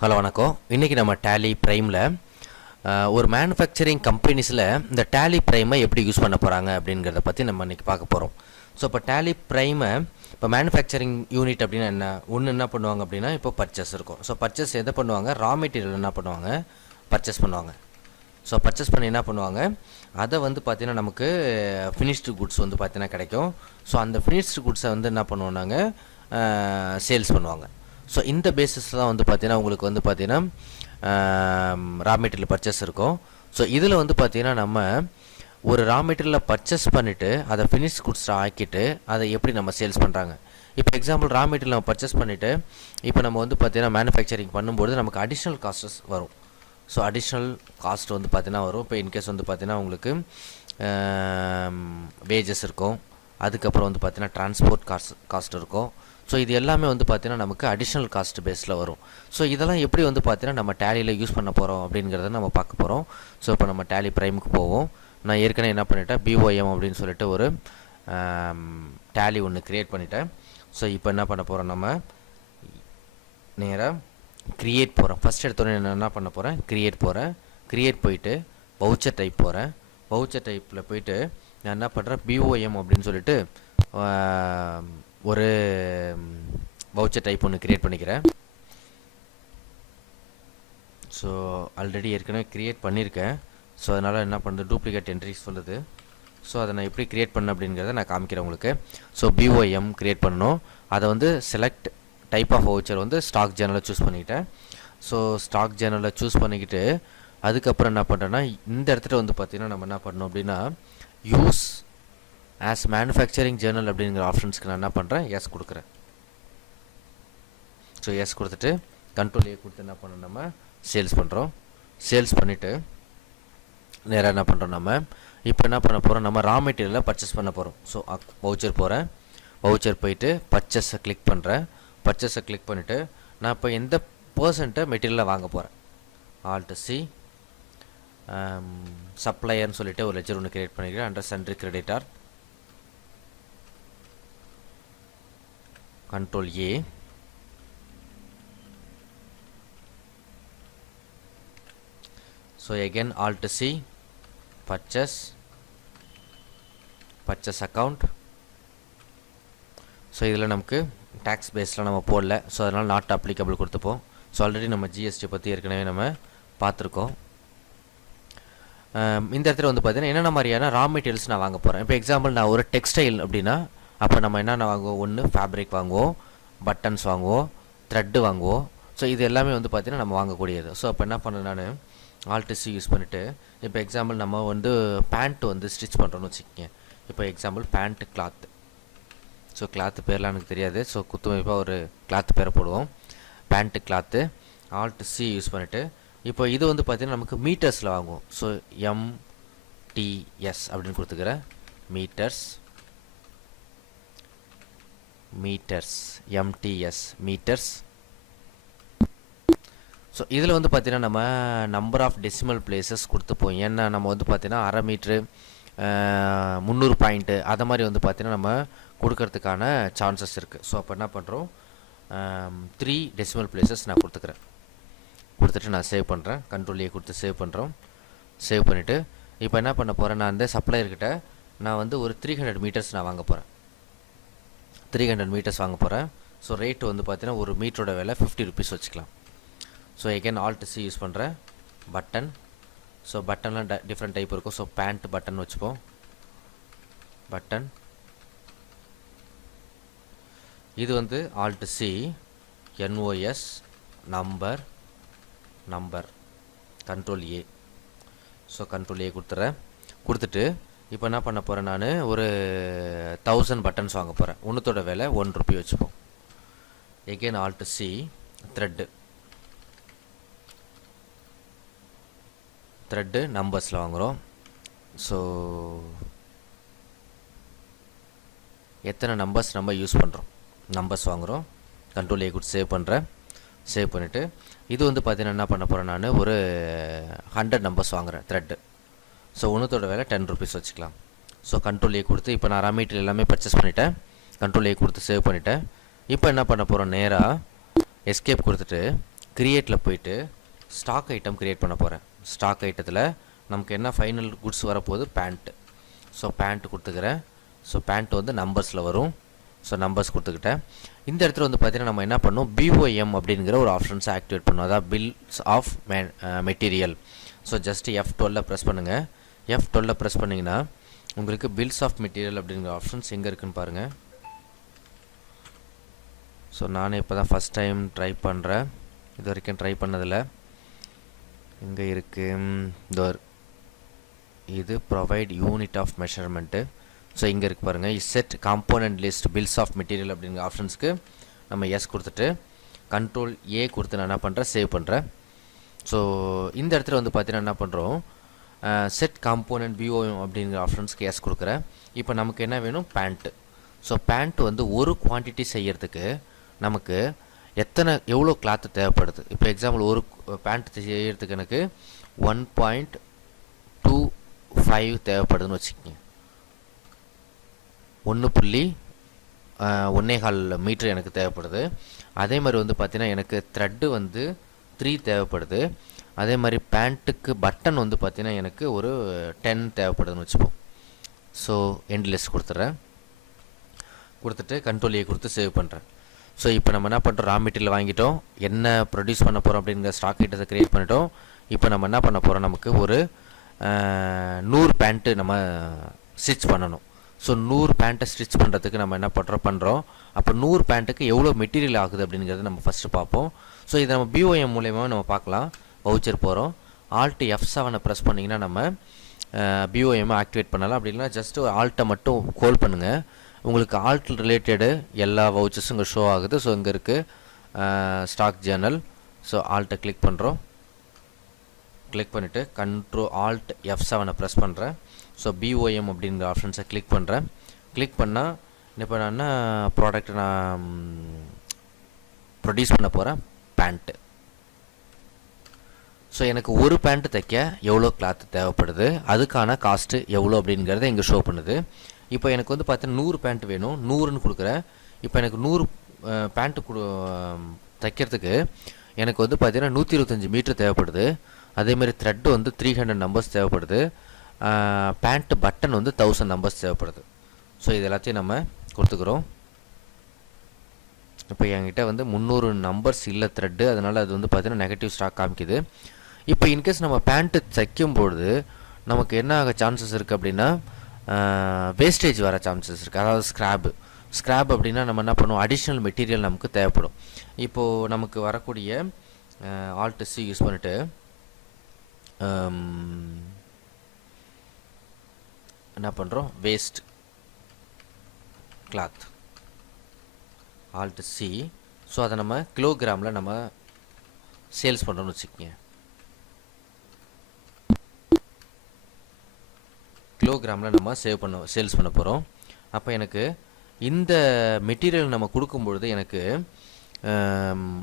Hello வணக்கம். இன்றைக்கி நம்ம டேலி ப்ரைமில் ஒரு மேனுஃபேக்சரிங் கம்பெனிஸில் இந்த டேலி ப்ரைமை எப்படி யூஸ் பண்ண போகிறாங்க அப்படிங்கிறத பற்றி நம்ம இன்றைக்கி பார்க்க போகிறோம். ஸோ இப்போ டேலி ப்ரைமை இப்போ மேனுஃபேக்சரிங் யூனிட் அப்படின்னா என்ன பண்ணுவாங்க அப்படின்னா, இப்போ பர்ச்சேஸ் இருக்கும். ஸோ பர்ச்சேஸ் எதை பண்ணுவாங்க, ரா மெட்டீரியல் என்ன பண்ணுவாங்க, பர்ச்சேஸ் பண்ணுவாங்க. ஸோ பர்ச்சேஸ் பண்ணி என்ன பண்ணுவாங்க, அதை வந்து பார்த்திங்கன்னா நமக்கு ஃபினிஷ்டு குட்ஸ் வந்து பார்த்திங்கன்னா கிடைக்கும். ஸோ அந்த ஃபினிஷ்டு குட்ஸை வந்து என்ன பண்ணுவோம் நாங்கள் சேல்ஸ் பண்ணுவாங்க. ஸோ இந்த பேசிஸில் தான் வந்து பார்த்தீங்கன்னா உங்களுக்கு வந்து பார்த்தீங்கன்னா ரா மெட்டீரியல் பர்ச்சேஸ் இருக்கும். ஸோ இதில் வந்து பார்த்தீங்கன்னா நம்ம ஒரு ரா மெட்டீரியலை பர்ச்சேஸ் பண்ணிவிட்டு அதை ஃபினிஷ் குட்ஸ் ஆக்கிட்டு அதை எப்படி நம்ம சேல்ஸ் பண்ணுறாங்க. இப்போ எக்ஸாம்பிள் ரா மெட்டீரியல் நம்ம பர்ச்சேஸ் பண்ணிவிட்டு இப்போ நம்ம வந்து பார்த்தீங்கன்னா மேனுஃபேக்சரிங் பண்ணும்போது நமக்கு அடிஷ்னல் காஸ்ட்ஸ் வரும். ஸோ அடிஷ்னல் காஸ்ட் வந்து பார்த்தீங்கன்னா வரும். இப்போ இன்கேஸ் வந்து பார்த்தீங்கன்னா உங்களுக்கு வேஜஸ் இருக்கும், அதுக்கப்புறம் வந்து பார்த்தீங்கன்னா டிரான்ஸ்போர்ட் காஸ்ட் இருக்கும். ஸோ இது எல்லாமே வந்து பார்த்தீங்கன்னா நமக்கு அடிஷ்னல் காஸ்ட் பேஸில் வரும். ஸோ இதெல்லாம் எப்படி வந்து பார்த்தீங்கன்னா நம்ம டேலியில் யூஸ் பண்ண போகிறோம் அப்படிங்கிறத நம்ம பார்க்க போகிறோம். ஸோ இப்போ நம்ம டேலி ப்ரைமுக்கு போவோம். நான் ஏற்கனவே என்ன பண்ணிட்டேன், பிஓஎம் அப்படின்னு சொல்லிட்டு ஒரு டேலி ஒன்று க்ரியேட் பண்ணிட்டேன். ஸோ இப்போ என்ன பண்ண போகிறோம், நம்ம நேராக க்ரியேட் போகிறோம். ஃபஸ்ட் எடுத்தோடனே நான் என்ன பண்ண போகிறேன், க்ரியேட் போயிட்டு வவுச்சர் டைப் போகிறேன். வவுச்சர் டைப்பில் போயிட்டு நான் என்ன பண்ணுறேன், பிஓஎம் அப்படின்னு சொல்லிட்டு ஒரு வவுச்சர் டைப் ஒன்று க்ரியேட் பண்ணிக்கிறேன். ஸோ ஆல்ரெடி ஏற்கனவே க்ரியேட் பண்ணியிருக்கேன். ஸோ அதனால் என்ன பண்ணுறது, டூப்ளிகேட் என்ட்ரிஸ் சொல்லுது. ஸோ அதை நான் எப்படி க்ரியேட் பண்ணேன் அப்படிங்கிறத நான் காமிக்கிறேன் உங்களுக்கு. ஸோ பிஓஎம் க்ரியேட் பண்ணணும். அதை வந்து செலக்ட் டைப் ஆஃப் வவுச்சர் வந்து ஸ்டாக் ஜேர்னலை சூஸ் பண்ணிக்கிட்டேன். ஸோ ஸ்டாக் ஜேர்னலை சூஸ் பண்ணிக்கிட்டு அதுக்கப்புறம் என்ன பண்ணுறேன்னா, இந்த இடத்துல வந்து பார்த்திங்கன்னா நம்ம என்ன பண்ணணும் அப்படின்னா, யூஸ் ஆஸ் மேனுஃபேக்சரிங் ஜேர்னல் அப்படிங்கிற ஆப்ஷன்ஸ்க்கு நான் என்ன பண்ணுறேன், எஸ் கொடுக்குறேன். ஸோ எஸ் கொடுத்துட்டு கண்ட்ரோல் ஏ கொடுத்து என்ன பண்ணோம், நம்ம சேல்ஸ் பண்ணுறோம். சேல்ஸ் பண்ணிவிட்டு நேராக என்ன பண்ணுறோம், நம்ம இப்போ என்ன பண்ண போகிறோம், நம்ம ரா மெட்டீரியலை பர்ச்சேஸ் பண்ண போகிறோம். ஸோ வவுச்சர் போகிறேன். வவுச்சர் போயிட்டு பர்ச்சேஸை கிளிக் பண்ணுறேன். பர்ச்சேஸை கிளிக் பண்ணிவிட்டு நான் இப்போ எந்த பர்சன்ட்டை மெட்டீரியலை வாங்க போகிறேன், ஆல்ட் சி சப்ளையர்னு சொல்லிட்டு ஒரு லெஜர் ஒன்று கிரியேட் பண்ணிக்கிறேன். அண்டர் சன்ட்ரி கிரெடிட்டார், கண்ட்ரோல் ஏ. So again alt C, purchase account. So இதில் நமக்கு டேக்ஸ் பேஸில் நம்ம போடல. ஸோ அதனால் நாட் அப்ளிகபிள் கொடுத்துப்போம். ஸோ ஆல்ரெடி நம்ம ஜிஎஸ்டி பற்றி ஏற்கனவே நம்ம பார்த்துருக்கோம். இந்த இடத்துல வந்து பார்த்தீங்கன்னா என்னென்ன மாதிரியான ரா மெட்டீரியல்ஸ் நான் வாங்க போகிறேன். இப்போ எக்ஸாம்பிள் நான் ஒரு டெக்ஸ்டைல் அப்படின்னா அப்போ நம்ம என்னென்ன வாங்குவோம், ஒன்று ஃபேப்ரிக் வாங்குவோம், பட்டன்ஸ் வாங்குவோம், த்ரெட்டு வாங்குவோம். ஸோ இது எல்லாமே வந்து பார்த்திங்கன்னா நம்ம வாங்கக்கூடியது. ஸோ அப்போ என்ன பண்ணேன், நான் ஆல்ட் சி யூஸ் பண்ணிவிட்டு இப்போ எக்ஸாம்பிள் நம்ம வந்து பேண்ட்டு வந்து ஸ்டிச் பண்ணுறோன்னு வச்சுக்கோங்க. இப்போ example pant cloth. So cloth பேர்லாம் எனக்கு தெரியாது. ஸோ குத்துமைப்பாக ஒரு கிளாத்து பேரை போடுவோம், pant cloth. Alt C use பண்ணிவிட்டு இப்போ இது வந்து பார்த்திங்கன்னா நமக்கு மீட்டர்ஸில் வாங்குவோம். ஸோ எம்டிஎஸ் அப்படின்னு கொடுத்துக்கிறேன். Metres MTS metres. ஸோ இதில் வந்து பார்த்திங்கன்னா நம்ம நம்பர் ஆஃப் டெசிமல் பிளேசஸ் கொடுத்துப்போம். ஏன்னா நம்ம வந்து பார்த்திங்கன்னா அரை மீட்ரு 300 பாயிண்ட்டு அதை மாதிரி வந்து பார்த்திங்கன்னா நம்ம கொடுக்கறதுக்கான சான்சஸ் இருக்குது. ஸோ அப்போ என்ன பண்ணுறோம், 3 டெசிமல் பிளேசஸ் நான் கொடுத்துட்டு நான் சேவ் பண்ணுறேன். கண்ட்ரோல் ஏ கொடுத்து சேவ் பண்ணுறோம். சேவ் பண்ணிவிட்டு இப்போ என்ன பண்ண போகிறேன், நான் அந்த சப்ளையர்கிட்ட நான் வந்து ஒரு 300 மீட்டர்ஸ் நான் வாங்க போகிறேன். 300 மீட்டர்ஸ் வாங்க போகிறேன். ஸோ ரேட்டு வந்து பார்த்தீங்கன்னா ஒரு மீட்டரோட விலை 50 ருபீஸ் வச்சுக்கலாம். So again alt C use பண்ணுறேன். பட்டன். ஸோ பட்டன்லாம் டிஃப்ரெண்ட் டைப் இருக்கும். ஸோ பேண்ட் பட்டன் வச்சுப்போம். பட்டன். இது வந்து alt C NOS number control ஏ. ஸோ கண்ட்ரோல் ஏ கொடுத்துட்டு இப்போ என்ன பண்ண போகிறேன், நான் ஒரு 1000 பட்டன்ஸ் வாங்க போகிறேன். ஒன்றுத்தோட விலை 1 ருபி வச்சுப்போம். எகெயின் ஆல்ட் சி த்ரெட்டு நம்பர்ஸில் வாங்குகிறோம். ஸோ எத்தனை நம்பர்ஸ் நம்ம யூஸ் பண்ணுறோம், நம்பர்ஸ் வாங்குகிறோம். கண்ட்ரோல் ஏ கொடுத்து சேவ் பண்ணுறேன். சேவ் பண்ணிவிட்டு இது வந்து பார்த்தீங்கன்னா என்ன பண்ண போகிறேன், நான் ஒரு 100 நம்பர்ஸ் வாங்குகிறேன் த்ரெட்டு. ஸோ ஒன்றுத்தோட விலை 10 ருபீஸ் வச்சுக்கலாம். ஸோ கண்ட்ரோல் ஏ கொடுத்து இப்போ நான் ரா மெட்டீரியல் எல்லாமே பர்ச்சேஸ் பண்ணிவிட்டேன். கண்ட்ரோல் ஏ கொடுத்து சேவ் பண்ணிவிட்டேன். இப்போ என்ன பண்ண போகிறோம், நேராக எஸ்கேப் கொடுத்துட்டு க்ரியேட்டில் போயிட்டு ஸ்டாக் ஐட்டம் க்ரியேட் பண்ண போகிறேன். ஸ்டாக் ஐட்டத்தில் நமக்கு என்ன ஃபைனல் குட்ஸ் வரப்போகுது, பேண்ட்டு. ஸோ பேண்ட் கொடுத்துக்கிறேன். ஸோ பேண்ட் வந்து நம்பர்ஸில் வரும். ஸோ நம்பர்ஸ் கொடுத்துக்கிட்டேன். இந்த இடத்துல வந்து பார்த்திங்கன்னா நம்ம என்ன பண்ணோம், BOM அப்படிங்கிற ஒரு ஆப்ஷன்ஸை ஆக்டிவேட் பண்ணோம். அதாவது bills of material. So just F12 press பண்ணுங்கள். F12 ப்ரெஸ் பண்ணிங்கன்னா உங்களுக்கு பில்ஸ் ஆஃப் மெட்டீரியல் அப்படிங்கிற ஆப்ஷன்ஸ் எங்கே இருக்குதுன்னு பாருங்கள். ஸோ நானே இப்போ தான் ஃபஸ்ட் டைம் ட்ரை பண்ணுறேன். இது வரைக்கும் ட்ரை பண்ணதில்லை. இங்கே இருக்குது இது provide unit of measurement. So இங்கே இருக்குது பாருங்கள், set component list bills of material அப்படிங்கிற ஆப்ஷன்ஸ்க்கு நம்ம எஸ் கொடுத்துட்டு Ctrl A கொடுத்து நான் என்ன பண்ணுறேன், சேவ் பண்ணுறேன். ஸோ இந்த இடத்துல வந்து பார்த்தீங்கன்னா என்ன பண்ணுறோம், செட் காம்போனன்ட் BOM அப்படிங்கிற ஆப்ஷன்ஸ்க்கு எஸ் கொடுக்குறேன். இப்போ நமக்கு என்ன வேணும், பேண்ட்டு. ஸோ பேண்ட் வந்து ஒரு குவான்டிட்டி செய்யறதுக்கு நமக்கு எவ்வளோ கிளாத்து தேவைப்படுது. இப்போ எக்ஸாம்பிள் ஒரு பேண்ட் செய்யறதுக்கு எனக்கு 1.25 தேவைப்படுதுன்னு வச்சுக்கோங்க. 1.14 மீட்டர் எனக்கு தேவைப்படுது. அதே மாதிரி வந்து பார்த்தீங்கன்னா எனக்கு த்ரெட்டு வந்து 3 தேவைப்படுது. அதே மாதிரி பேண்ட்டுக்கு பட்டன் வந்து பார்த்தீங்கன்னா எனக்கு ஒரு 10 தேவைப்படுதுன்னு வச்சுப்போம். ஸோ எண்ட் லிஸ்ட் கொடுத்துட்றேன். கொடுத்துட்டு Ctrl A கொடுத்து சேவ் பண்ணுறேன். ஸோ இப்போ நம்ம என்ன பண்ணுறோம், ரா மெட்டீரியல் வாங்கிட்டோம், என்ன ப்ரொடியூஸ் பண்ண போகிறோம் அப்படிங்கிற ஸ்டாக் ஐட்டத்தை க்ரியேட் பண்ணிட்டோம். இப்போ நம்ம என்ன பண்ண போகிறோம், நமக்கு ஒரு 100 பேண்ட்டு நம்ம ஸ்டிச் பண்ணணும். ஸோ 100 பேண்ட்டை ஸ்டிச் பண்ணுறதுக்கு நம்ம என்ன பண்ணுறோம். அப்போ 100 பேண்ட்டுக்கு எவ்வளோ மெட்டீரியல் ஆகுது அப்படிங்கிறத நம்ம ஃபஸ்ட்டு பார்ப்போம். ஸோ இதை நம்ம BOM மூலயமா நம்ம பார்க்கலாம். வவுச்சர் போகிறோம், Alt F7 ப்ரெஸ் பண்ணிங்கன்னா நம்ம BOM ஆக்டிவேட் பண்ணலாம். அப்படி இல்லைனா ஜஸ்ட் ஆல்ட்டை மட்டும் ஹோல்ட் பண்ணுங்கள். உங்களுக்கு ஆல்ட் ரிலேட்டடு எல்லா வவுச்சர்ஸும் இங்கே ஷோ ஆகுது. ஸோ இங்கே இருக்குது ஸ்டாக் ஜேர்னல். ஸோ ஆல்ட்டை கிளிக் பண்ணுறோம். கிளிக் பண்ணிவிட்டு Alt F7 ப்ரெஸ் பண்ணுறேன். ஸோ BOM அப்படிங்கிற ஆப்ஷன்ஸை கிளிக் பண்ணுறேன். கிளிக் பண்ணால் இப்போ நான் என்ன ப்ராடக்ட் நான் ப்ரொடியூஸ் பண்ண போகிறேன், பேண்ட்டு. ஸோ எனக்கு ஒரு பேண்ட்டு தைக்க எவ்வளோ கிளாத் தேவைப்படுது, அதுக்கான காஸ்ட்டு எவ்வளோ அப்படிங்கிறத இங்கே ஷோ பண்ணுது. இப்போ எனக்கு வந்து பார்த்தீங்கன்னா 100 பேண்ட் வேணும், 100ன்னு கொடுக்குறேன். இப்போ எனக்கு 100 பேண்ட்டு தைக்கிறதுக்கு எனக்கு வந்து பார்த்தீங்கன்னா 125 மீட்டர் தேவைப்படுது. அதேமாதிரி த்ரெட்டு வந்து 300 நம்பர்ஸ் தேவைப்படுது. பேண்ட்டு பட்டன் வந்து 1000 நம்பர்ஸ் தேவைப்படுது. ஸோ இது எல்லாத்தையும் நம்ம கொடுத்துக்கிறோம். இப்போ என்கிட்ட வந்து 300 நம்பர்ஸ் இல்லை த்ரெட்டு, அதனால் அது வந்து பார்த்தீங்கன்னா நெகட்டிவ் ஸ்டாக் காமிக்குது. இப்போ இன்கேஸ் நம்ம பேண்ட்டு தைக்கும்பொழுது நமக்கு என்ன ஆக சான்சஸ் இருக்குது அப்படின்னா, வேஸ்டேஜ் வர சான்சஸ் இருக்குது. அதாவது ஸ்க்ராப் அப்படின்னா நம்ம என்ன பண்ணுவோம், அடிஷ்னல் மெட்டீரியல் நமக்கு தேவைப்படும். இப்போது நமக்கு வரக்கூடிய Alt C யூஸ் பண்ணிவிட்டு என்ன பண்ணுறோம், waste cloth Alt C. So அதை நம்ம கிலோகிராமில் நம்ம சேல்ஸ் பண்ணுறோன்னு வச்சுக்கோங்க. கிலோகிராமில் நம்ம சேல்ஸ் பண்ண போகிறோம். அப்போ எனக்கு இந்த மெட்டீரியல் நம்ம கொடுக்கும்பொழுது எனக்கு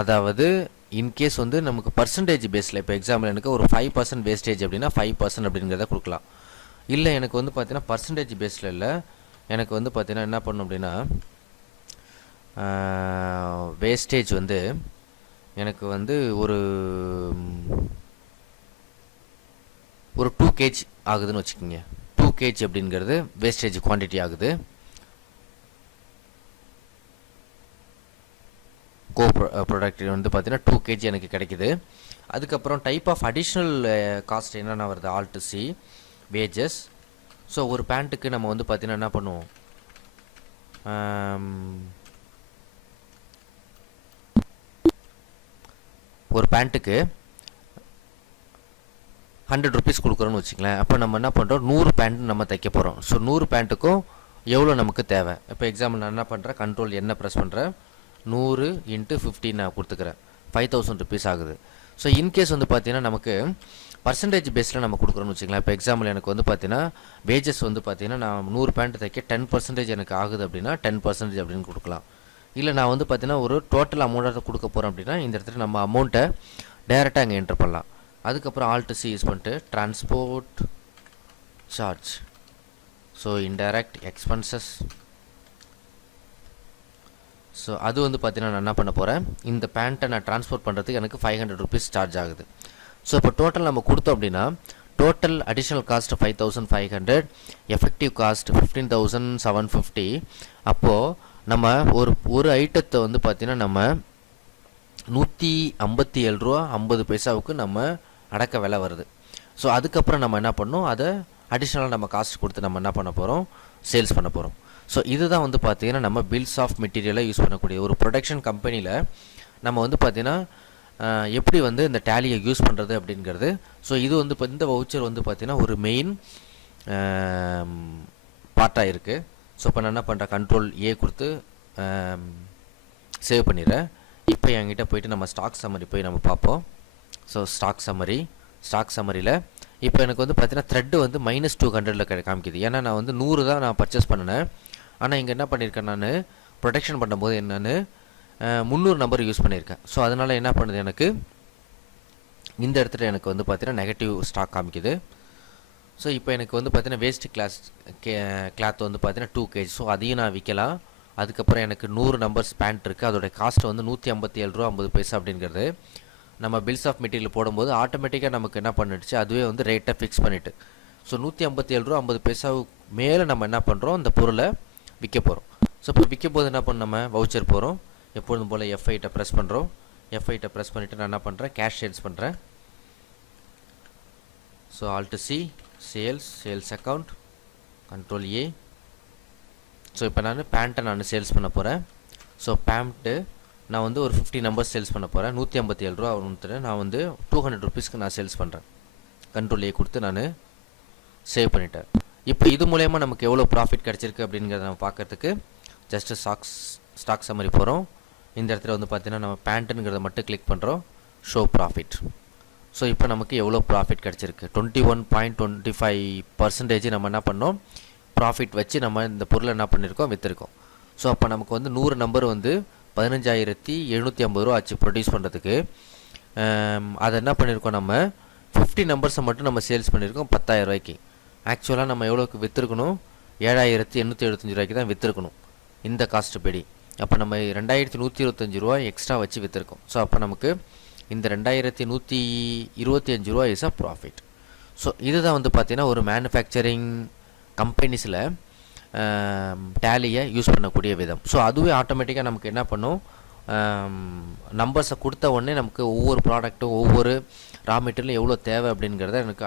அதாவது இன்கேஸ் வந்து நமக்கு பர்சன்டேஜ் பேஸில், இப்போ எக்ஸாம்பிள் எனக்கு ஒரு 5% வேஸ்டேஜ் அப்படின்னா 5% அப்படிங்கிறத கொடுக்கலாம். இல்லை எனக்கு வந்து பார்த்தீங்கன்னா பர்சன்டேஜ் பேஸில் இல்லை, எனக்கு வந்து பார்த்தீங்கன்னா என்ன பண்ணணும் அப்படின்னா வேஸ்டேஜ் வந்து எனக்கு வந்து ஒரு 2 kg ஆகுதுன்னு வச்சுக்கோங்க. 2 kg அப்படிங்கிறது வேஸ்டேஜ் குவான்டிட்டி ஆகுது. ப்ராடக்ட் வந்து பார்த்தீங்கன்னா 2 kg எனக்கு கிடைக்குது. அதுக்கப்புறம் டைப் ஆஃப் அடிஷ்னல் காஸ்ட் என்னென்ன வருது, Alt C, வேஜஸ். ஸோ ஒரு பேண்ட்டுக்கு நம்ம வந்து பார்த்தீங்கன்னா என்ன பண்ணுவோம், ஒரு பேண்ட்டுக்கு 100 rupees கொடுக்குறோன்னு வச்சுக்கலாம். அப்போ நம்ம என்ன பண்ணுறோம், 100 பேண்ட் நம்ம தைக்க போகிறோம். ஸோ 100 பேண்ட்டுக்கும் எவ்வளோ நமக்கு தேவை. இப்போ எக்ஸாம்பிள் நான் என்ன பண்ணுறேன், Ctrl என்ன ப்ரெஸ் பண்ணுறேன், 100 × 50 நான் கொடுத்துக்கிறேன், 5000 rupees ஆகுது. ஸோ இன்கேஸ் வந்து பார்த்தீங்கன்னா நமக்கு பர்சன்டேஜ் பேஸில் நம்ம கொடுக்குறோன்னு வச்சுக்கலாம். இப்போ எக்ஸாம்பிள் எனக்கு வந்து பார்த்தீங்கன்னா வேஜஸ் வந்து பார்த்தீங்கன்னா நான் 100 பேண்ட் தைக்க 10% எனக்கு ஆகுது அப்படின்னா 10% அப்படின்னு கொடுக்கலாம். இல்லை நான் வந்து பார்த்தீங்கன்னா ஒரு டோட்டல் அமௌண்ட்டை கொடுக்க போகிறோம் அப்படின்னா இந்த இடத்துல நம்ம அமௌண்ட்டை டேரெக்டாக அங்கே என்ட்ரு பண்ணலாம். அதுக்கப்புறம் Alt C யூஸ் பண்ணிட்டு transport charge, so indirect expenses so அது வந்து பார்த்தீங்கன்னா நான் என்ன பண்ண போகிறேன், இந்த பேண்ட்டை நான் ட்ரான்ஸ்போர்ட் பண்ணுறதுக்கு எனக்கு 500 ருபீஸ் சார்ஜ் ஆகுது. ஸோ இப்போ டோட்டல் நம்ம கொடுத்தோம் அப்படின்னா total additional cost 5500, effective cost 15750. அப்போது நம்ம ஒரு ஐட்டத்தை வந்து பார்த்தீங்கன்னா நம்ம 157 ரூபா 50 பைசாவுக்கு நம்ம அடக்க விலை வருது. ஸோ அதுக்கப்புறம் நம்ம என்ன பண்ணணும், அதை அடிஷ்னலாக நம்ம காஸ்ட் கொடுத்து நம்ம என்ன பண்ண போகிறோம், சேல்ஸ் பண்ண போகிறோம். ஸோ இதுதான் வந்து பார்த்திங்கன்னா நம்ம பில்ஸ் ஆஃப் மெட்டீரியலை யூஸ் பண்ணக்கூடிய ஒரு ப்ரொடக்ஷன் கம்பெனியில் நம்ம வந்து பார்த்திங்கன்னா எப்படி வந்து இந்த டேலியை யூஸ் பண்ணுறது அப்படிங்கிறது. ஸோ இது வந்து இப்போ இந்த வவுச்சர் வந்து பார்த்திங்கன்னா ஒரு மெயின் பார்ட்டாக இருக்குது. ஸோ இப்போ நான் என்ன பண்ணுறேன், கண்ட்ரோல் ஏ கொடுத்து சேவ் பண்ணிடுறேன். இப்போ என்கிட்ட போயிட்டு நம்ம ஸ்டாக் சம்மரி போய் நம்ம பார்ப்போம். ஸோ ஸ்டாக் சம்மரியில் இப்போ எனக்கு வந்து பார்த்தீங்கன்னா த்ரெட்டு வந்து -200 காமிக்குது. ஏன்னா நான் வந்து 100 தான் நான் பர்ச்சேஸ் பண்ணினேன். ஆனால் இங்கே என்ன பண்ணியிருக்கேன், நான் ப்ரொடெக்ஷன் பண்ணும்போது என்னென்னு 300 நம்பர் யூஸ் பண்ணியிருக்கேன். ஸோ அதனால் என்ன பண்ணுது, எனக்கு இந்த இடத்துல எனக்கு வந்து பார்த்தீங்கன்னா நெகட்டிவ் ஸ்டாக் காமிக்குது. ஸோ இப்போ எனக்கு வந்து பார்த்தீங்கன்னா வேஸ்ட் கிளாத் வந்து பார்த்தீங்கன்னா 2 kg. ஸோ அதையும் நான் விற்கலாம். அதுக்கப்புறம் எனக்கு 100 நம்பர்ஸ் பேண்ட் இருக்குது. அதோடைய காஸ்ட் வந்து 157 ரூபா 50 பைசா அப்படிங்கிறது நம்ம பில்ஸ் ஆஃப் மெட்டீரியல் போடும்போது ஆட்டோமேட்டிக்காக நமக்கு என்ன பண்ணிடுச்சு, அதுவே வந்து ரேட்டை ஃபிக்ஸ் பண்ணிவிட்டு. ஸோ 157 ரூபா 50 பைசாவுக்கு மேலே நம்ம என்ன பண்ணுறோம், இந்த பொருளை விற்க போகிறோம். ஸோ இப்போ விற்கும் போது என்ன பண்ண, நம்ம வவுச்சர் போகிறோம். எப்பொழுதும் போல் F8 ப்ரெஸ் பண்ணுறோம். F8 ப்ரெஸ் பண்ணிவிட்டு நான் என்ன பண்ணுறேன், கேஷ் சேல்ஸ் பண்ணுறேன். So Alt C, sales account, control ஏ. ஸோ இப்போ நான் பேண்ட்டை நான் சேல்ஸ் பண்ண போகிறேன். ஸோ பேண்ட்டு நான் வந்து ஒரு 50 நம்பர்ஸ் சேல்ஸ் பண்ண போகிறேன். 157 ரூபா வந்துட்டு நான் வந்து 200 ருபீஸ்க்கு நான் சேல்ஸ் பண்ணுறேன். கண்ட்ரோல் ஏ கொடுத்து நான் சேவ் பண்ணிட்டேன். இப்போ இது மூலயமா நமக்கு எவ்வளோ ப்ராஃபிட் கிடச்சிருக்கு அப்படிங்கிறத நம்ம பார்க்கறதுக்கு ஜஸ்ட்டு ஸ்டாக் சம்மரி போகிறோம். இந்த இடத்துல வந்து பார்த்தீங்கன்னா நம்ம பேண்ட்டுங்கிறத மட்டும் கிளிக் பண்ணுறோம், ஷோ ப்ராஃபிட். ஸோ இப்போ நமக்கு எவ்வளோ ப்ராஃபிட் கிடச்சிருக்கு, 21.25% நம்ம என்ன பண்ணோம், ப்ராஃபிட் வச்சு நம்ம இந்த பொருளை என்ன பண்ணியிருக்கோம், விற்றுருக்கோம். ஸோ அப்போ நமக்கு வந்து 100 நம்பர் வந்து 15,750 ரூபா ஆச்சு ப்ரொடியூஸ் பண்ணுறதுக்கு. அதை என்ன பண்ணியிருக்கோம், நம்ம 50 நம்பர்ஸை மட்டும் நம்ம சேல்ஸ் பண்ணியிருக்கோம் 10,000 ரூபாய்க்கு. ஆக்சுவலாக நம்ம எவ்வளோக்கு விற்றுருக்கணும், 7,875 ரூபாய்க்கு தான் விற்றுருக்கணும் இந்த காஸ்ட் படி. அப்போ நம்ம 2,125 ரூபா எக்ஸ்ட்ரா வச்சு விற்றுருக்கோம். ஸோ அப்போ நமக்கு இந்த 2,125 ரூபா இஸ் அ ப்ராஃபிட். ஸோ இதுதான் வந்து பார்த்திங்கன்னா ஒரு மேனுஃபேக்சரிங் கம்பெனிஸில் டேலியை யூஸ் பண்ணக்கூடிய விதம். ஸோ அதுவே ஆட்டோமேட்டிக்காக நமக்கு என்ன பண்ணும், நம்பர்ஸை கொடுத்த உடனே நமக்கு ஒவ்வொரு ப்ராடக்ட்டும் ஒவ்வொரு ரா மெட்டீரியலும் எவ்வளோ தேவை அப்படிங்கிறத எனக்கு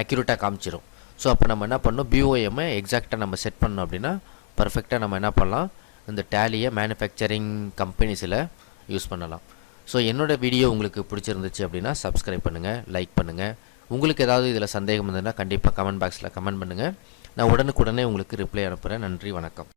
அக்யூரேட்டாக காமிச்சிடும். ஸோ அப்போ நம்ம என்ன பண்ணணும், பிஓஎம்மை எக்ஸாக்டாக நம்ம செட் பண்ணோம் அப்படின்னா பர்ஃபெக்டாக நம்ம என்ன பண்ணலாம், இந்த டேலியை மேனுஃபேக்சரிங் கம்பெனிஸில் யூஸ் பண்ணலாம். ஸோ என்னோடய வீடியோ உங்களுக்கு பிடிச்சிருந்துச்சு அப்படின்னா சப்ஸ்கிரைப் பண்ணுங்கள், லைக் பண்ணுங்கள். உங்களுக்கு ஏதாவது இதில் சந்தேகம் இருந்ததுன்னா கண்டிப்பாக கமெண்ட் பாக்ஸில் கமெண்ட் பண்ணுங்கள். நான் உடனுக்குடனே உங்களுக்கு ரிப்ளை அனுப்புகிறேன். நன்றி, வணக்கம்.